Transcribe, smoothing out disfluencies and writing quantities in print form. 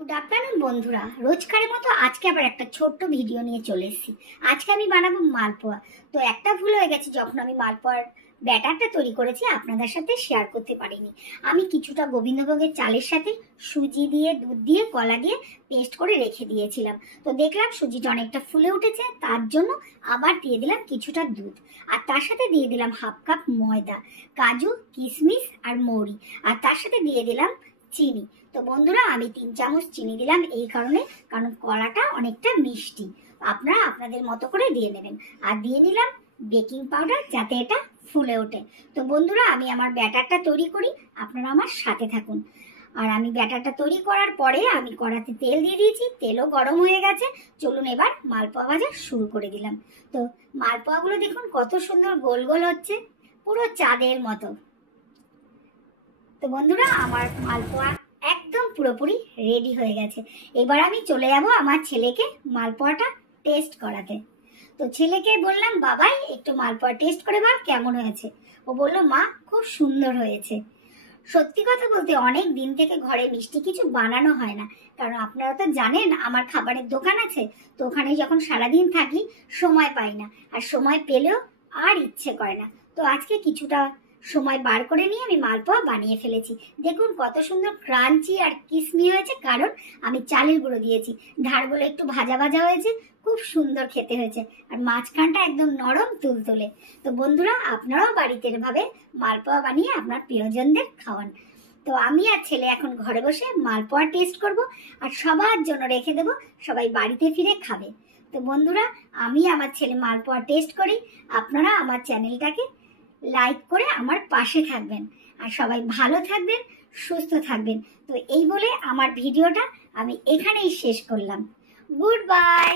Good afternoon বন্ধুরা, রোজকারের মতো আজকে আবার একটা ছোট্ট ভিডিও নিয়ে চলে এসেছি। আজকে আমি বানাবো মালপোয়া। তো একটা ভুল হয়ে গেছে, যখন আমি মালপোয়ার ব্যাটারটা তৈরি করেছি আপনাদের সাথে শেয়ার করতে পারিনি। আমি কিছুটা গোবিন্দভোগের চালের সাথে সুজি দিয়ে, দুধ দিয়ে, কলা দিয়ে পেস্ট করে রেখে দিয়েছিলাম। তো দেখলাম সুজিটা অনেকটা ফুলে উঠেছে, তার জন্য আবার দিয়ে দিলাম কিছুটা দুধ, আর তার সাথে দিয়ে দিলাম হাফ কাপ ময়দা, কাজু, কিশমিশ আর মৌরি, আর তার সাথে দিয়ে দিলাম চিনি। তো বন্ধুরা, আমি 3 চামচ চিনি দিলাম এই কারণে, কারণ কলাটা অনেকটা মিষ্টি। আপনারা আপনাদের মতো করে দিয়ে নেবেন। আর দিয়ে দিলাম বেকিং পাউডার, যাতে এটা ফুলে ওঠে। তো বন্ধুরা, আমি আমার ব্যাটারটা তৈরি করি, আপনারা আমার সাথে থাকুন। আর আমি ব্যাটারটা তৈরি করার পরে আমি কড়াতে তেল দিয়ে দিয়েছি, তেলও গরম হয়ে গেছে। চলুন এবার মালপোয়া ভাজা শুরু করে দিলাম। তো মালপোয়াগুলো দেখুন কত সুন্দর গোল গোল হচ্ছে, পুরো চাঁদের মতো। তো বন্ধুরা, আমার মালপোয়া একদম পুরোপুরি রেডি হয়ে গেছে। এবার আমি চলে যাব আমার ছেলেকে মালপোয়াটা টেস্ট করাতে। তো ছেলেকে বললাম, বাবাই একটু মালপোয়া টেস্ট করে বল কেমন হয়েছে। ও বলল, মা খুব সুন্দর হয়েছে। সত্যি কথা বলতে অনেক দিন থেকে ঘরে মিষ্টি কিছু বানানো হয় না, কারণ আপনারা তো জানেন আমার খাবারের দোকান আছে। তো ওখানে যখন সারাদিন থাকি সময় পাই না, আর সময় পেলেও আর ইচ্ছে করে না। তো আজকে কিছুটা সময় বার করে নিয়ে আমি মালপোয়া বানিয়ে ফেলেছি। দেখুন কত সুন্দর ক্রাঞ্চি আর কিসমি হয়েছে, কারণ আমি চালের গুঁড়ো দিয়েছি। ধারগুলো একটু ভাজা ভাজা হয়েছে, খুব সুন্দর খেতে হয়েছে। আর মাঝখানটা একদম নরম তুলতুলে। তো বন্ধুরা, আপনারাও বাড়িতে এভাবে মালপোয়া বানিয়ে আপনার প্রিয়জনদের খাওয়ান। তো আমি আর ছেলে এখন ঘরে বসে মালপোয়া টেস্ট করব, আর সবার জন্য রেখে দেব, সবাই বাড়িতে ফিরে খাবে। তো বন্ধুরা, আমি আমার ছেলে মালপোয়া টেস্ট করি, আপনারা আমার চ্যানেলটাকে লাইক করে আমার পাশে থাকবেন। আর সবাই ভালো থাকবেন, সুস্থ থাকবেন। তো এই বলে আমার ভিডিওটা আমি এখানেই শেষ করলাম। Good bye.